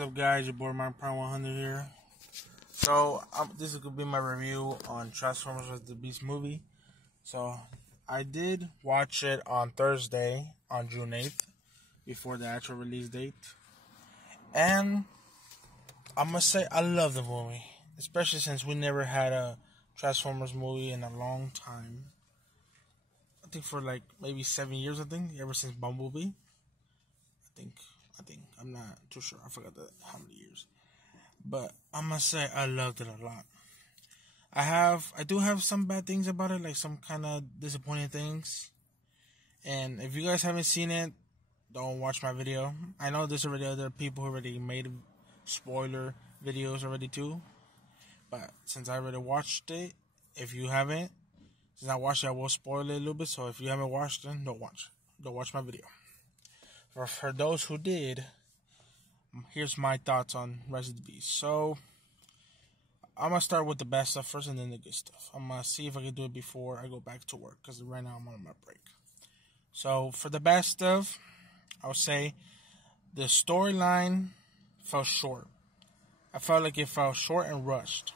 up, guys? Your boy Mark Prime 100 here. So this is gonna be my review on Transformers vs. the Beast movie. So I did watch it on Thursday, on June 8th, before the actual release date, and I must say I love the movie, especially since we never had a Transformers movie in a long time. I think for like maybe 7 years. I think ever since Bumblebee. I think I'm not too sure. I forgot how many years. But I must say I loved it a lot. I do have some bad things about it, like some kind of disappointing things. And if you guys haven't seen it, don't watch my video. I know there's already other people who already made spoiler videos already too. But since I already watched it, if you haven't, since I watched it, I will spoil it a little bit. So if you haven't watched it, don't watch my video. For those who did, here's my thoughts on Rise of the Beast. So, I'm going to start with the bad stuff first and then the good stuff. I'm going to see if I can do it before I go back to work, because right now I'm on my break. So, for the bad stuff, I would say the storyline fell short. I felt like it fell short and rushed.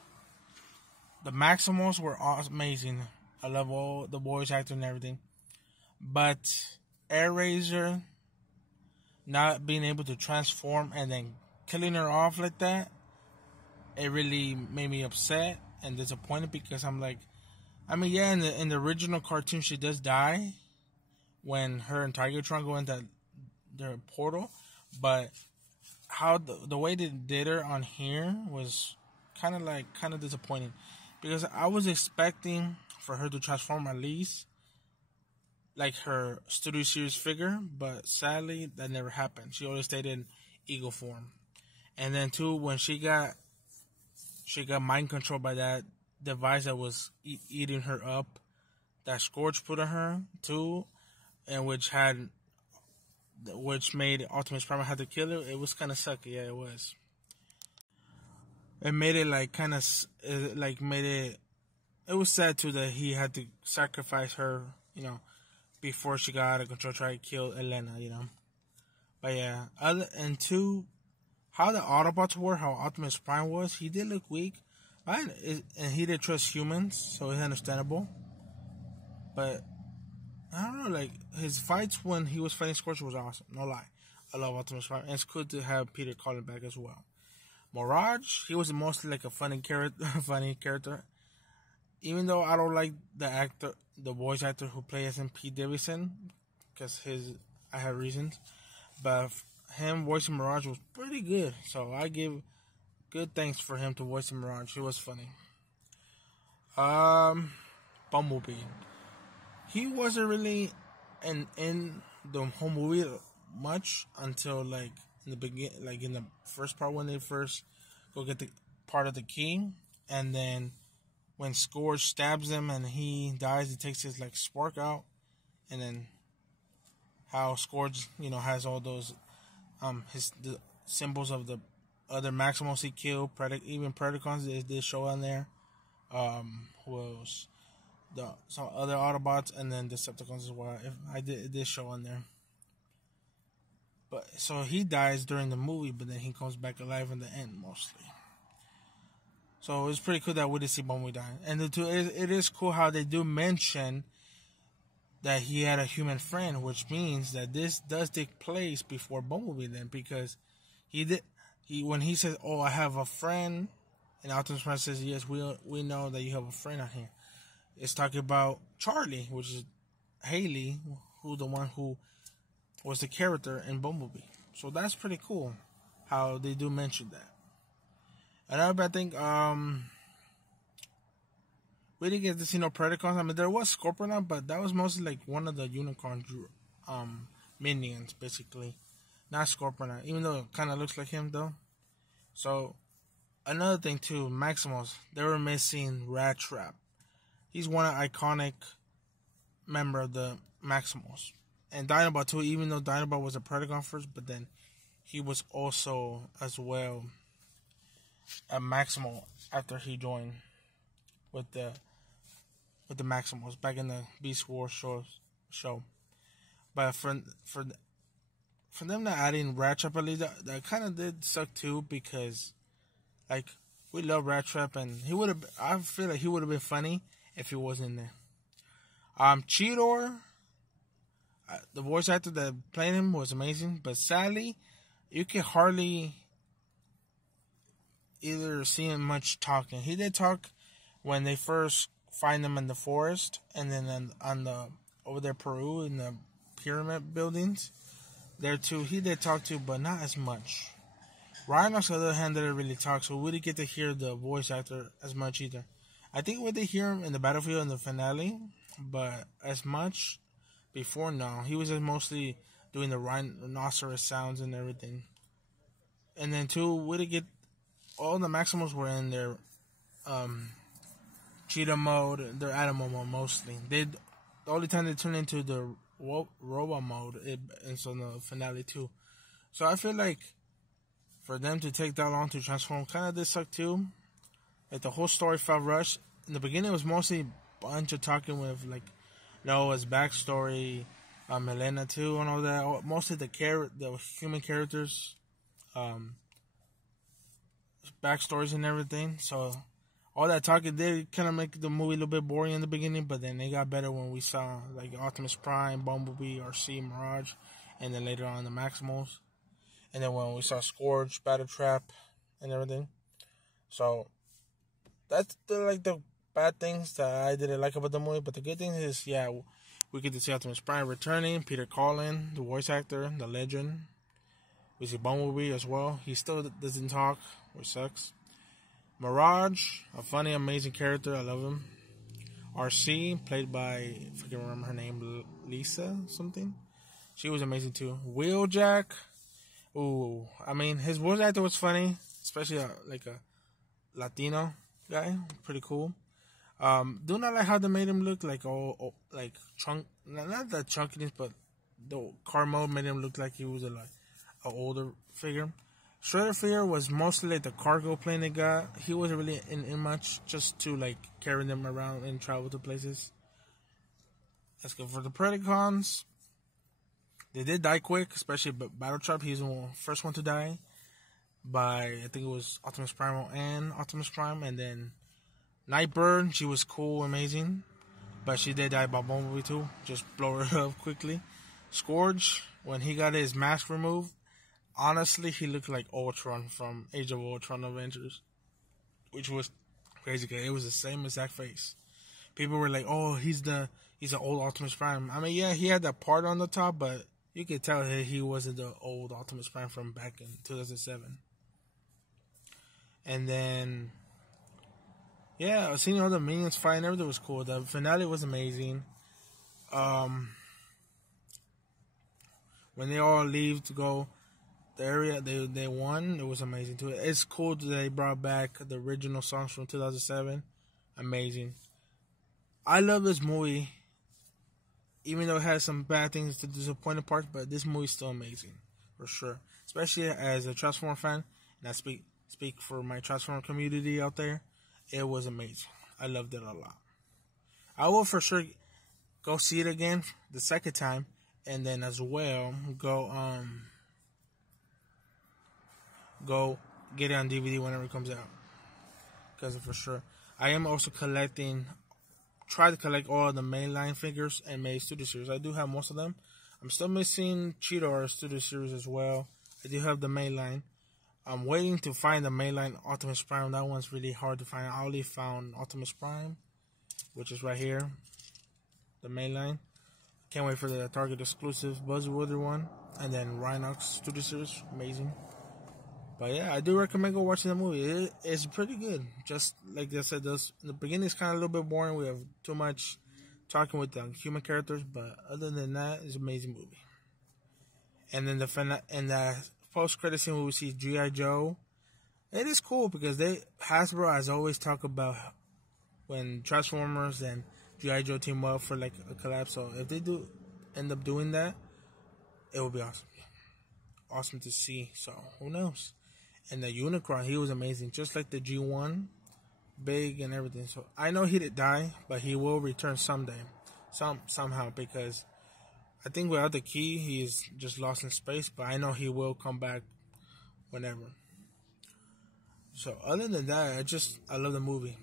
The Maximals were amazing. I love all the voice acting and everything. But Airazor not being able to transform and then killing her off like that, it really made me upset and disappointed, because I'm like, I mean, yeah, in the original cartoon she does die when her and Tigertron go into their portal, but how the way they did her on here was kind of disappointing, because I was expecting for her to transform at least like her Studio Series figure, but sadly that never happened. She always stayed in Eagle form. And then too, when she got mind controlled by that device that was eating her up, that Scourge put on her too, and which made Optimus Prime have to kill her. It was kind of sucky. Yeah, it was. It made it it was sad too that he had to sacrifice her, before she got out of control, try to kill Elena, But yeah, and two, how the Autobots were, how Optimus Prime was, he did look weak, and he did trust humans, so it's understandable. But I don't know, like his fights when he was fighting Scorch was awesome, no lie. I love Optimus Prime, and it's good to have Peter Cullen back as well. Mirage, he was mostly like a funny character. Even though I don't like the voice actor who plays him, Pete Davidson, because I have reasons, but him voicing Mirage was pretty good. So I give good thanks for him to voice Mirage. He was funny. Bumblebee, he wasn't really in the whole movie much until like in the beginning, like in the first part when they first go get the part of the key, and then when Scourge stabs him and he dies, he takes his like spark out, and then how Scourge, has all those the symbols of the other Maximals he killed, even Predacons they show on there. Who else? Some other Autobots and then Decepticons as well. It did show on there. But so he dies during the movie, but then he comes back alive in the end mostly. So it's pretty cool that we did see Bumblebee die. And it is cool how they do mention that he had a human friend, which means that this does take place before Bumblebee then, because when he says, "Oh, I have a friend," and Optimus Prime says, "Yes, we know that you have a friend out here." It's talking about Charlie, which is Haley, the one who was the character in Bumblebee. So that's pretty cool how they do mention that. Another bad thing, we didn't get to see no Predacons. I mean, there was Scorponok, but that was mostly like one of the Unicorn minions, basically. Not Scorponok, even though it kind of looks like him, though. So, another thing, too, Maximals, they were missing Rat Trap. He's one iconic member of the Maximals. And Dinobot, too, even though Dinobot was a Predacon first, but then he was also, as well, a Maximal after he joined with the Maximals back in the Beast Wars show. But for them not adding Ratchet, at least that kind of did suck too, because like we love Ratchet, and he would have. I feel like he would have been funny if he wasn't there. Cheetor, the voice actor that played him was amazing, but sadly, you can hardly either see him much talking. He did talk when they first find him in the forest, and then on the over there Peru in the pyramid buildings. There too, he did talk to, but not as much. Rhinox, on the other hand, didn't really talk, so we didn't get to hear the voice actor as much either. I think we did hear him in the battlefield in the finale, but as much before, no. He was just mostly doing the rhinoceros sounds and everything. And then too, we did get all the Maximals were in their cheetah mode, their animal mode mostly. The only time they turned into the robot mode, and so in the finale too. So I feel like for them to take that long to transform kind of did suck too. Like the whole story felt rushed. In the beginning, it was mostly a bunch of talking with like Noah's backstory, Helena too, and all that. Mostly the human characters, backstories and everything. So all that talking did kind of make the movie a little bit boring in the beginning, but then it got better when we saw like Optimus Prime, Bumblebee, RC, Mirage, and then later on the Maximals, and then when we saw Scourge, Battle Trap, and everything. So that's the bad things that I didn't like about the movie, but the good thing is, yeah, we get to see Optimus Prime returning, Peter Cullen, the voice actor, the legend. We see Bumblebee as well. He still doesn't talk, which sucks. Mirage, a funny, amazing character. I love him. RC, played by, if I can remember her name, Lisa something. She was amazing too. Wheeljack, ooh, I mean, his voice actor was funny, especially like a Latino guy. Pretty cool. Do not like how they made him look like like chunk, not that chunkiness, but the car mode made him look like he was an older figure. Shredder figure was mostly like the cargo plane they got. He wasn't really in much, just to like carry them around and travel to places. That's good for the Predacons. They did die quick, especially Battletrap. He's the first one to die by, I think it was Optimus Prime and Optimus Prime, and then Nightbird. She was cool, amazing, but she did die by Bumblebee too. Just blow her up quickly. Scourge, when he got his mask removed, honestly, he looked like Ultron from Age of Ultron Avengers, which was crazy because it was the same exact face. People were like, "Oh, he's an old Optimus Prime." I mean, yeah, he had that part on the top, but you could tell he wasn't the old Optimus Prime from back in 2007. And then, yeah, seeing all the minions fighting, everything was cool. The finale was amazing. When they all leave to go the area they won, it was amazing too. It's cool that they brought back the original songs from 2007. Amazing. I love this movie, even though it has some bad things, the disappointing parts, but this movie's still amazing for sure. Especially as a Transformer fan, and I speak for my Transformer community out there. It was amazing. I loved it a lot. I will for sure go see it again the second time, and then as well go get it on DVD whenever it comes out. Because for sure. I am also try to collect all of the mainline figures and May Studio Series. I do have most of them. I'm still missing Cheetor Studio Series as well. I do have the mainline. I'm waiting to find the mainline Optimus Prime. That one's really hard to find. I only found Optimus Prime, which is right here. The mainline. Can't wait for the Target exclusive Buzzwood one. And then Rhinox Studio Series. Amazing. But yeah, I do recommend go watching the movie. It's pretty good. Just like I said, in the beginning it's kind of a little bit boring. We have too much talking with the human characters, but other than that, it's an amazing movie. And then the post-credit scene where we see G.I. Joe, it is cool because Hasbro has always talked about when Transformers and G.I. Joe team up for like a collab. So if they do end up doing that, it will be awesome. Awesome to see. So who knows? And the Unicron, he was amazing, just like the G1, big and everything. So I know he did die, but he will return someday, somehow, because I think without the key, he is just lost in space. But I know he will come back whenever. So other than that, I love the movie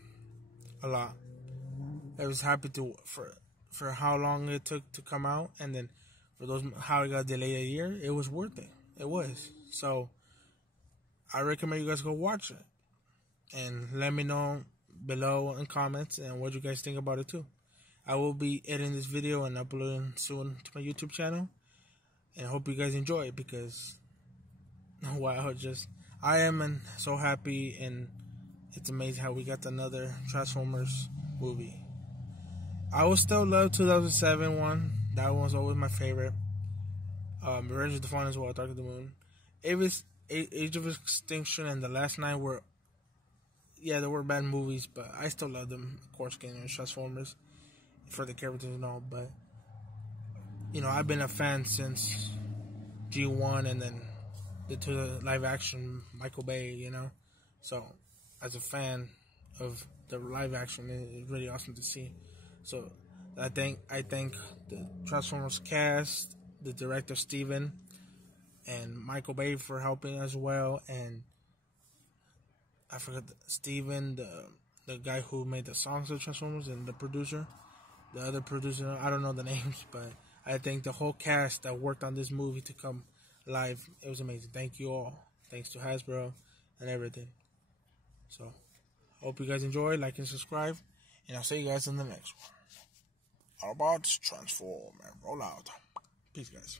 a lot. I was happy for how long it took to come out, and then for those how it got delayed a year, it was worth it. It was. So I recommend you guys go watch it, and let me know below in comments and what you guys think about it too. I will be editing this video and uploading soon to my YouTube channel, and I hope you guys enjoy it because wow, I am so happy, and it's amazing how we got another Transformers movie. I will still love 2007 one. That one was always my favorite. Revenge of the Fallen as well, Dark of the Moon. Age of Extinction and The Last Night were, they were bad movies, but I still love them. Of course, getting Transformers for the characters and all, but I've been a fan since G1 and then the live action Michael Bay, So, as a fan of the live action, it's really awesome to see. So, I thank the Transformers cast, the director Steven, and Michael Bay for helping as well, and I forgot Steven, the guy who made the songs of Transformers, and the other producer, I don't know the names, but I thank the whole cast that worked on this movie to come live. It was amazing. Thank you all. Thanks to Hasbro and everything. So, hope you guys enjoy, like and subscribe, and I'll see you guys in the next one. Autobots transform and roll out. Peace, guys.